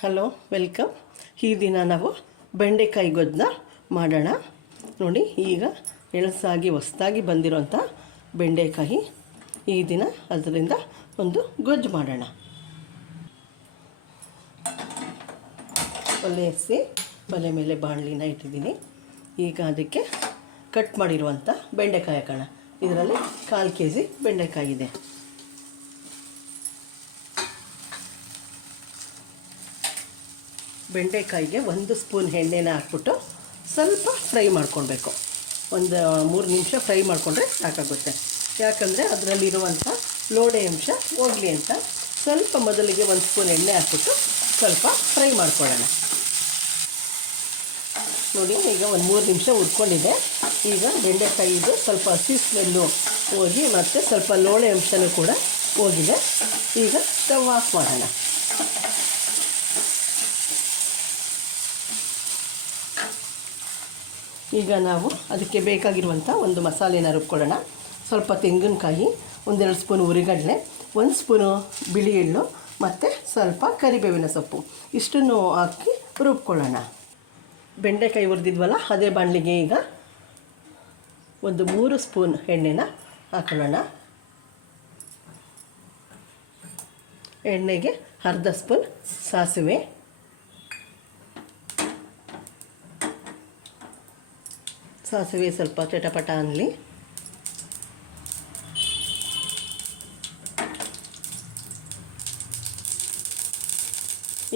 Hello, welcome. ಈ ದಿನ ನಾವು ಬೆಂಡೆಕಾಯಿ ಗೊಜ್ಜನ್ನ ಮಾಡೋಣ. ನೋಡಿ, ಈಗ ಎಳಸಾಗಿ ಹೊಸದಾಗಿ ಬಂದಿರೋಂಥ ಬೆಂಡೆಕಾಯಿ. ಈ ದಿನ ಅದರಿಂದ ಒಂದು ಗೊಜ್ಜು ಮಾಡೋಣ. ಒಲೆ ಹಚ್ಚಿ ಒಲೆ ಮೇಲೆ ಬಾಣಲಿನ ಇಟ್ಟಿದ್ದೀನಿ. ಈಗ ಅದಕ್ಕೆ ಕಟ್ ಮಾಡಿರುವಂಥ ಬೆಂಡೆಕಾಯಿ ಹಾಕೋಣ. ಇದರಲ್ಲಿ 1/4 kg ಬೆಂಡೆಕಾಯಿ ಇದೆ. ಬೆಂಡೆಕಾಯಿಗೆ 1 ಸ್ಪೂನ್ ಎಣ್ಣೆನ ಹಾಕ್ಬಿಟ್ಟು ಸ್ವಲ್ಪ ಫ್ರೈ ಮಾಡ್ಕೊಳ್ಬೇಕು. ಒಂದು 3 ನಿಮಿಷ ಫ್ರೈ ಮಾಡಿಕೊಂಡ್ರೆ ಸಾಕಾಗುತ್ತೆ. ಯಾಕಂದರೆ ಅದರಲ್ಲಿರುವಂಥ ಲೋಳೆ ಅಂಶ ಹೋಗಲಿ ಅಂತ ಸ್ವಲ್ಪ ಮೊದಲಿಗೆ 1 ಸ್ಪೂನ್ ಎಣ್ಣೆ ಹಾಕ್ಬಿಟ್ಟು ಸ್ವಲ್ಪ ಫ್ರೈ ಮಾಡ್ಕೊಳ್ಳೋಣ. ನೋಡಿ, ಈಗ ಒಂದು 3 ನಿಮಿಷ ಹುರ್ಕೊಂಡಿದೆ. ಈಗ ಬೆಂಡೆಕಾಯಿದು ಸ್ವಲ್ಪ ಹಸಿ ಸ್ಮೆಲ್ಲು ಹೋಗಿ ಮತ್ತು ಸ್ವಲ್ಪ ಲೋಳೆ ಅಂಶನೂ ಕೂಡ ಹೋಗಿದೆ. ಈಗ ಸ್ಟವ್ ಆಫ್ ಮಾಡೋಣ. ಈಗ ನಾವು ಅದಕ್ಕೆ ಬೇಕಾಗಿರುವಂಥ ಒಂದು ಮಸಾಲೆನ ರುಬ್ಕೊಳ್ಳೋಣ. ಸ್ವಲ್ಪ ತೆಂಗಿನಕಾಯಿ, 1-2 ಸ್ಪೂನ್ ಹುರಿಗಡಲೆ, 1 ಸ್ಪೂನು ಬಿಳಿ ಎಳ್ಳು ಮತ್ತು ಸ್ವಲ್ಪ ಕರಿಬೇವಿನ ಸೊಪ್ಪು, ಇಷ್ಟನ್ನು ಹಾಕಿ ರುಬ್ಕೊಳ್ಳೋಣ. ಬೆಂಡೆಕಾಯಿ ಹುರಿದಿದ್ವಲ್ಲ, ಅದೇ ಬಾಣಲಿಗೆ ಈಗ ಒಂದು 3 ಸ್ಪೂನ್ ಎಣ್ಣೆನ ಹಾಕೊಳ್ಳೋಣ. ಎಣ್ಣೆಗೆ 1/2 ಸ್ಪೂನ್ ಸಾಸಿವೆ, ಸಾಸಿವೆ ಸ್ವಲ್ಪ ಚಟಪಟ ಅನ್ನಲಿ.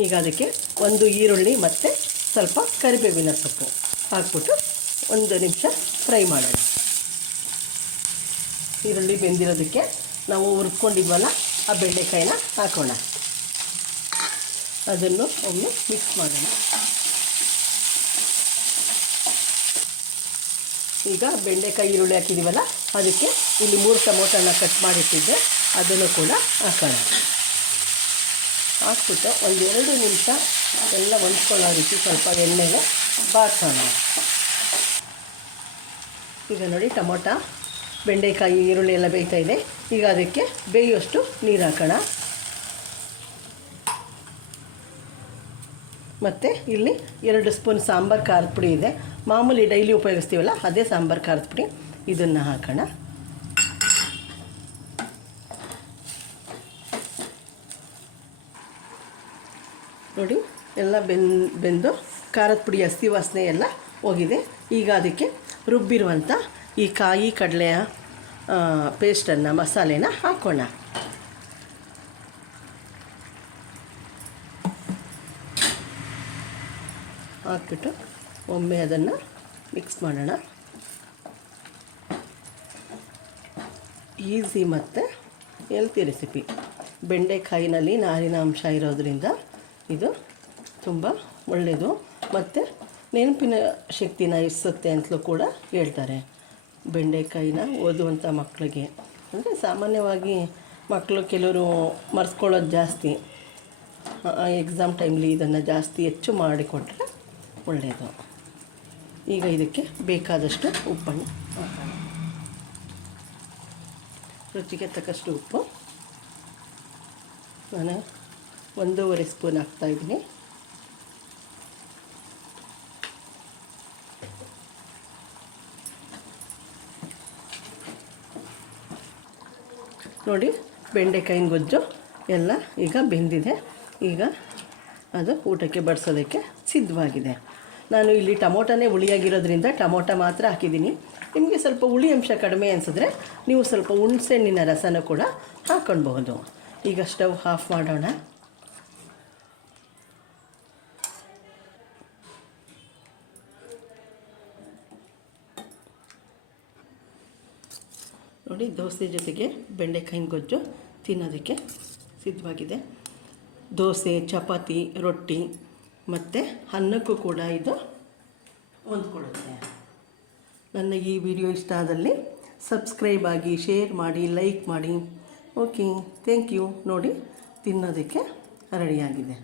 ಈಗ ಅದಕ್ಕೆ 1 ಈರುಳ್ಳಿ ಮತ್ತು ಸ್ವಲ್ಪ ಕರಿಬೇವಿನ ಸೊಪ್ಪು ಹಾಕ್ಬಿಟ್ಟು 1 ನಿಮಿಷ ಫ್ರೈ ಮಾಡೋಣ. ಈರುಳ್ಳಿ ಬೆಂದಿರೋದಕ್ಕೆ ನಾವು ಹುರ್ಕೊಂಡಿದ್ವಲ್ಲ ಆ ಬೆಂಡೆಕಾಯಿನ ಹಾಕೋಣ. ಅದನ್ನು ಒಮ್ಮೆ ಮಿಕ್ಸ್ ಮಾಡೋಣ. ಈಗ ಬೆಂಡೆಕಾಯಿ ಈರುಳ್ಳಿ ಹಾಕಿದ್ದೀವಲ್ಲ, ಅದಕ್ಕೆ ಇಲ್ಲಿ 3 ಟೊಮೊಟೊನ ಕಟ್ ಮಾಡಿಟ್ಟಿದ್ದೆ, ಅದನ್ನು ಕೂಡ ಹಾಕೋಣ. ಹಾಕ್ಬಿಟ್ಟು 1-2 ನಿಮಿಷ ಎಲ್ಲ ಹೊಂದ್ಕೊಳ್ಳೋ ರೀತಿ ಸ್ವಲ್ಪ ಎಣ್ಣೆಗೆ ಬಾಡ್ಸೋಣ. ಈಗ ನೋಡಿ, ಟೊಮೊಟೊ, ಬೆಂಡೆಕಾಯಿ, ಈರುಳ್ಳಿ ಎಲ್ಲ ಬೇಯ್ತಾ ಇದೆ. ಈಗ ಅದಕ್ಕೆ ಬೇಯುವಷ್ಟು ನೀರು ಹಾಕೋಣ. ಮತ್ತು ಇಲ್ಲಿ 2 ಸ್ಪೂನ್ ಸಾಂಬಾರು ಖಾರದ ಪುಡಿ ಇದೆ. ಮಾಮೂಲಿ ಡೈಲಿ ಉಪಯೋಗಿಸ್ತೀವಲ್ಲ, ಅದೇ ಸಾಂಬಾರು ಖಾರದ ಪುಡಿ, ಇದನ್ನು ಹಾಕೋಣ. ನೋಡಿ, ಎಲ್ಲ ಬೆಂದು ಖಾರದ ಪುಡಿ ಹಸಿ ವಾಸನೆ ಎಲ್ಲ ಹೋಗಿದೆ. ಈಗ ಅದಕ್ಕೆ ರುಬ್ಬಿರುವಂಥ ಈ ಕಾಯಿ ಕಡಲೆಯ ಪೇಸ್ಟನ್ನು, ಮಸಾಲೆನ ಹಾಕೋಣ. ಹಾಕ್ಬಿಟ್ಟು ಒಮ್ಮೆ ಅದನ್ನು ಮಿಕ್ಸ್ ಮಾಡೋಣ. ಈಸಿ ಮತ್ತು ಹೆಲ್ತಿ ರೆಸಿಪಿ. ಬೆಂಡೆಕಾಯಿನಲ್ಲಿ ನಾರಿನ ಅಂಶ ಇರೋದರಿಂದ ಇದು ತುಂಬ ಒಳ್ಳೆಯದು ಮತ್ತು ನೆನಪಿನ ಶಕ್ತಿನ ಹೆಚ್ಚಿಸುತ್ತೆ ಅಂತಲೂ ಕೂಡ ಹೇಳ್ತಾರೆ. ಬೆಂಡೆಕಾಯಿನ ಓದುವಂಥ ಮಕ್ಕಳಿಗೆ, ಅಂದರೆ ಸಾಮಾನ್ಯವಾಗಿ ಮಕ್ಕಳು ಕೆಲವರು ಮರೆಸ್ಕೊಳ್ಳೋದು ಜಾಸ್ತಿ. ಎಕ್ಸಾಮ್ ಟೈಮ್ಲಿ ಇದನ್ನು ಜಾಸ್ತಿ ಹೆಚ್ಚು ಮಾಡಿಕೊಟ್ರೆ ಒಳ್ಳೆಯದು. ಈಗ ಇದಕ್ಕೆ ಬೇಕಾದಷ್ಟು ಉಪ್ಪನ್ನು ಹಾಕೋಣ. ರುಚಿಗೆ ತಕ್ಕಷ್ಟು ಉಪ್ಪು ನಾನು 1.5 ಸ್ಪೂನ್ ಹಾಕ್ತಾಯಿದ್ದೀನಿ. ನೋಡಿ, ಬೆಂಡೆಕಾಯಿನ ಗೊಜ್ಜು ಎಲ್ಲ ಈಗ ಬೆಂದಿದೆ. ಈಗ ಅದು ಊಟಕ್ಕೆ ಬಡಿಸೋದಕ್ಕೆ ಸಿದ್ಧವಾಗಿದೆ. ನಾನು ಇಲ್ಲಿ ಟೊಮೊಟೊನೇ ಹುಳಿಯಾಗಿರೋದ್ರಿಂದ ಟೊಮೊಟೊ ಮಾತ್ರ ಹಾಕಿದ್ದೀನಿ. ನಿಮಗೆ ಸ್ವಲ್ಪ ಹುಳಿ ಅಂಶ ಕಡಿಮೆ ಅನಿಸಿದ್ರೆ ನೀವು ಸ್ವಲ್ಪ ಹುಣಸೆಹಣ್ಣಿನ ರಸನೂ ಕೂಡ ಹಾಕ್ಕೊಳ್ಬಹುದು. ಈಗ ಸ್ಟವ್ ಆಫ್ ಮಾಡೋಣ. ನೋಡಿ, ದೋಸೆ ಜೊತೆಗೆ ಬೆಂಡೆಕಾಯಿನ ಗೊಜ್ಜು ತಿನ್ನೋದಕ್ಕೆ ಸಿದ್ಧವಾಗಿದೆ. ದೋಸೆ, ಚಪಾತಿ, ರೊಟ್ಟಿ ಮತ್ತು ಅನ್ನಕ್ಕೂ ಕೂಡ ಇದು ಹೊಂದ್ಕೊಳ್ಳುತ್ತೆ. ನನ್ನ ಈ ವಿಡಿಯೋ ಇಷ್ಟ ಆದಲ್ಲಿ ಸಬ್ಸ್ಕ್ರೈಬ್ ಆಗಿ, ಶೇರ್ ಮಾಡಿ, ಲೈಕ್ ಮಾಡಿ. Okay, thank you. ನೋಡಿ, ತಿನ್ನೋದಕ್ಕೆ ರೆಡಿಯಾಗಿದೆ.